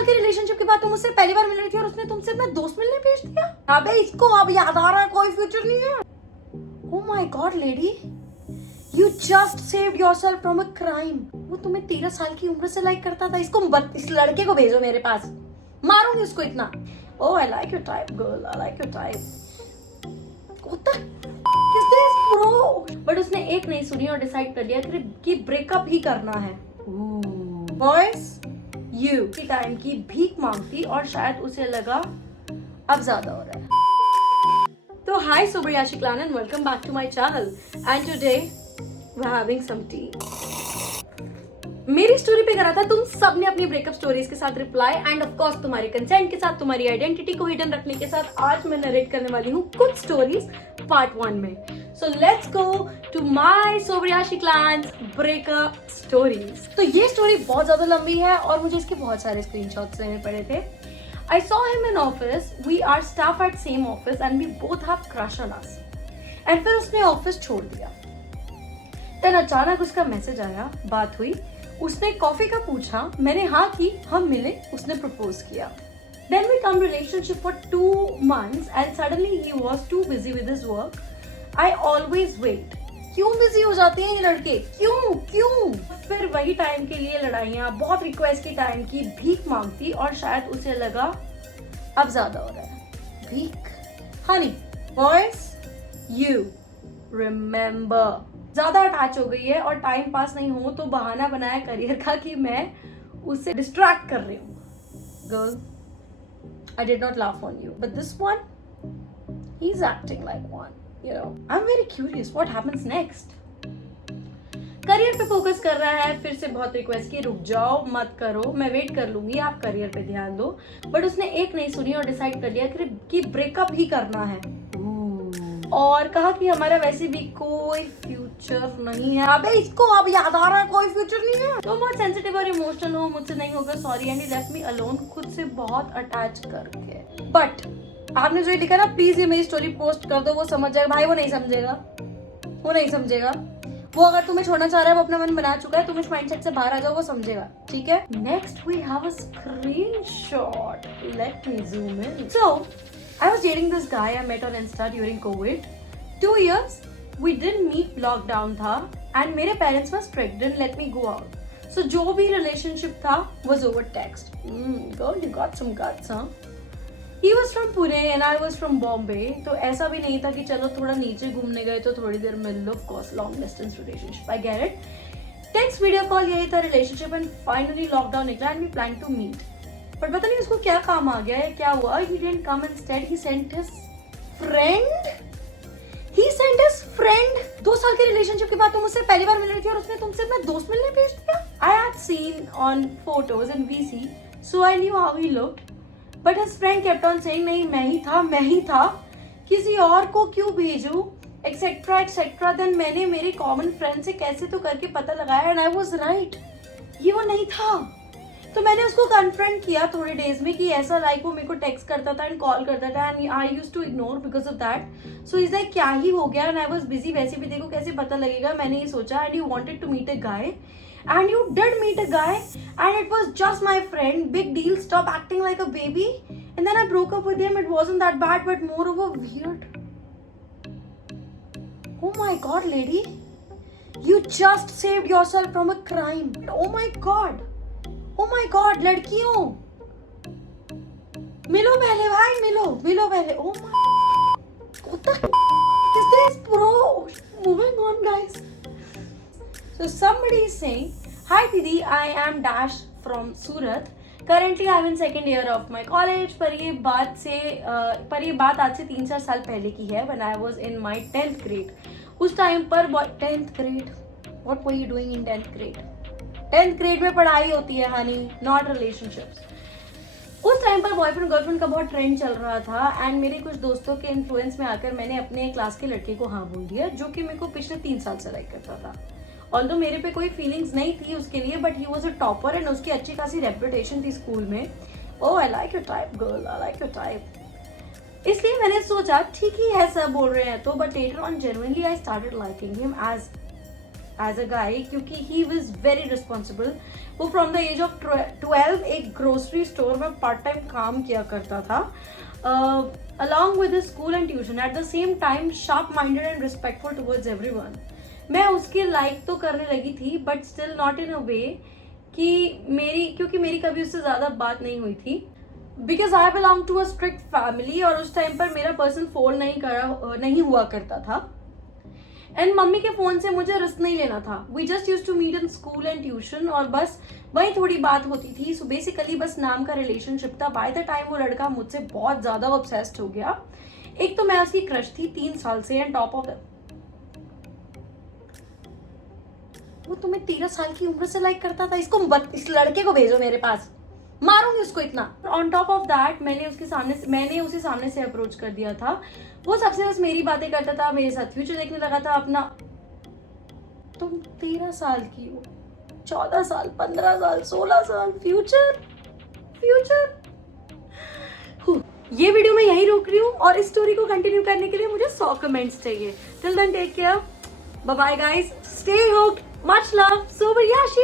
साल के रिलेशनशिप के बाद तुम मुझसे पहली बार मिल रही थी और उसने तुमसे अपना दोस्त मिलने भेज दिया। अबे इसको अब याद आ रहा है कोई फ्यूचर नहीं है। Oh my God, lady, you just saved yourself from a crime. वो तुम्हें 13 साल की उम्र से लाइक करता था। इस लड़के को भेजो मेरे पास, मारूंगी उसको इतना। Oh, I like your type, girl. I like your type. What the is this, bro? But उसने एक नहीं सुनी और डिसाइड कर लिया कि ब्रेकअप ही करना है। Boys, you की टाइम की भीख मांगती और शायद उसे लगा अब ज्यादा हो रहा है। तो hi, Sobriya Shiklan and welcome back to my channel. And today we're having some tea. मेरी स्टोरी पे करा था तुम सबने अपनी ब्रेकअप स्टोरीज के साथ रिप्लाई एंड ऑफ कोर्स तुम्हारे कंसेंट के साथ, तुम्हारी आइडेंटिटी को हिडन रखने के साथ आज मैं नरेट करने वाली हूँ कुछ स्टोरीज पार्ट 1 में। So let's go to my सोब्रिया शिक्लान ब्रेकअप स्टोरीज। तो ये स्टोरी बहुत ज्यादा लंबी है और मुझे इसके बहुत सारे स्क्रीनशॉट्स लेने पड़े थे। I saw him in office. We are staff at same office and we both have crush on us. And फिर उसने ऑफिस छोड़ दिया। तब अचानक उसका मैसेज आया, बात हुई, उसने कॉफी का पूछा, मैंने हाँ की, हम मिले, उसने प्रपोज किया। Then we come relationship for 2 months and suddenly he was too busy with his work. I always wait. क्यों बिजी हो जाते हैं ये लड़के, क्यों? फिर वही टाइम के लिए लड़ाइयाँ, बहुत रिक्वेस्ट की टाइम की भीख मांगती और शायद उसे लगा अब ज्यादा हो रहा है। भीख, हनी, बॉयज, यू रिमेम्बर, ज्यादा अटैच हो गई है और टाइम पास नहीं हो तो बहाना बनाया करियर का कि मैं उसे डिस्ट्रैक्ट कर रही हूँ। Girl, I did not laugh on you, but this one, he's acting like one. You know, I'm very curious what happens next. Career पे फोकस कर रहा है, फिर से बहुत रिक्वेस्ट की रुक जाओ, मत करो, मैं वेट कर लूंगी, आप करियर पे ध्यान दो। बट उसने एक नहीं सुनी और डिसाइड कर लिया कि ब्रेकअप ही करना है और कहा कि हमारा वैसे भी कोई फ्यूचर नहीं है। अबे इसको अब याद आ रहा है कोई फ्यूचर नहीं है। तो बहुत सेंसिटिव और इमोशनल हो, मुझसे नहीं होगा, sorry, and he left me alone, खुद से बहुत अटैच करके। बट आपने जो ये लिखा ना, प्लीज ये मेरी स्टोरी पोस्ट कर दो, वो समझ जाएगा। भाई वो नहीं समझेगा। वो अगर तुम्हें छोड़ना चाह रहा है, वो अपना मन बना चुका है, तुम इस माइंडसेट से बाहर आ जाओ, वो समझेगा, ठीक है। Next we have a screenshot, let me zoom in. So I was dating this guy I met on Insta during COVID. 2 years, we didn't meet, lockdown था, and मेरे parents were strict, didn't let me go out. So जो भी relationship था was over text. Girl, you got some guts, huh? He was from Pune and I was from Bombay. तो ऐसा भी नहीं था कि चलो थोड़ा नीचे घूमने गए तो थोड़ी देर मिल लो, of course, long distance relationship. I get it. Text video call यही था relationship and finally lockdown निकला and we planned to meet. पर पता नहीं उसको क्या काम आ गया है, क्या हुआ, he didn't come instead, he sent his friend. 2 साल के रिलेशनशिप के बाद तुम मुझसे पहली बार मिल रही थी और उसने तुमसे अपना दोस्त मिलने भेज दिया। I had seen on photos in VC, so I knew how he looked, but his friend kept on saying नहीं मैं ही था, किसी और को क्यों भेजूं, एक्सेट्रा। देन मैंने मेरे कॉमन फ्रेंड से कैसे तो करके पता लगाया and I was right, ये वो नहीं था। तो मैंने उसको कन्फ्रंट किया थोड़े डेज में कि ऐसा लाइक वो मेरे को टेक्स्ट करता था एंड कॉल करता था and I used to ignore because of that. So is like क्या ही हो गया एंड आई वाज बिजी, वैसे भी देखो कैसे पता लगेगा, मैंने ये सोचा and you wanted to meet a guy and you did meet a guy and it was just my friend, big deal, stop acting like a baby and then I broke up with him. It wasn't that bad but more over weird. Oh my God, lady, you just saved yourself from a crime. Oh my God, लड़कियों मिलो पहले भाई, मिलो पहले। Oh my, what the is this, bro? Moving on, guys. So somebody is saying, hi Didi, I am Dash from Surat. Currently I'm in 2nd year of my college. पर ये बात आज से 3-4 साल पहले की है, when I was in my 10th grade. उस टाइम पर 10th grade, what were you doing in 10th grade? 10th grade में पढ़ाई होती है हनी, नॉट रिलेशनशिप्स। उस टाइम पर बॉयफ्रेंड गर्लफ्रेंड का बहुत ट्रेंड चल रहा था एंड मेरे कुछ दोस्तों के इन्फ्लुएंस में आकर मैंने अपने क्लास के लड़के को हाँ बोल दिया, जो कि मेरे को पिछले 3 साल से लाइक करता था। ऑल्दो मेरे पे कोई फीलिंग्स नहीं थी उसके लिए, but he was a topper and उसकी अच्छी खासी रेपुटेशन थी स्कूल में। Oh, I like your type girl, I like your type. इसलिए मैंने सोचा ठीक ही है, सब बोल रहे हैं तो, but later on genuinely I started liking him as as a guy, क्योंकि ही वॉज वेरी रिस्पॉन्सिबल. वो फ्रॉम द एज ऑफ 12 एक ग्रोसरी स्टोर में पार्ट टाइम काम किया करता था, along with his school and tuition. At the same time, sharp minded and respectful towards everyone. मैं उसकी लाइक तो करने लगी थी, but still not in a way क्योंकि मेरी कभी उससे ज्यादा बात नहीं हुई थी, because I belong to a strict family, और उस टाइम पर मेरा पर्सन फोन नहीं हुआ करता था. एंड मम्मी के फोन से मुझे रिस्क नहीं लेना था. We just use to meet in school and tuition, और बस वही थोड़ी बात होती थी. सो बेसिकली बस नाम का रिलेशनशिप था. बाय द टाइम वो लड़का मुझसे बहुत ज्यादा ऑब्सेस्ड हो गया. एक तो मैं उसकी क्रश थी 3 साल से, एंड टॉप ऑफ वो तुम्हें 13 साल की उम्र से लाइक करता था. इस लड़के को भेजो मेरे पास, मारूंगी उसको इतना. ऑन टॉप ऑफ दैट मैंने उसे सामने से अप्रोच कर दिया था. वो सबसे बस मेरी बातें करता था, मेरे साथ फ्यूचर देखने लगा था अपना. तुम 13 साल की हो, 14 साल, 15 साल, 16 साल, फ्यूचर. ये वीडियो मैं यहीं रोक रही हूँ, और इस स्टोरी को कंटिन्यू करने के लिए मुझे 100 कमेंट्स चाहिए. Till then take care, bye bye guys, stay hoped, much love, सोबर याशी.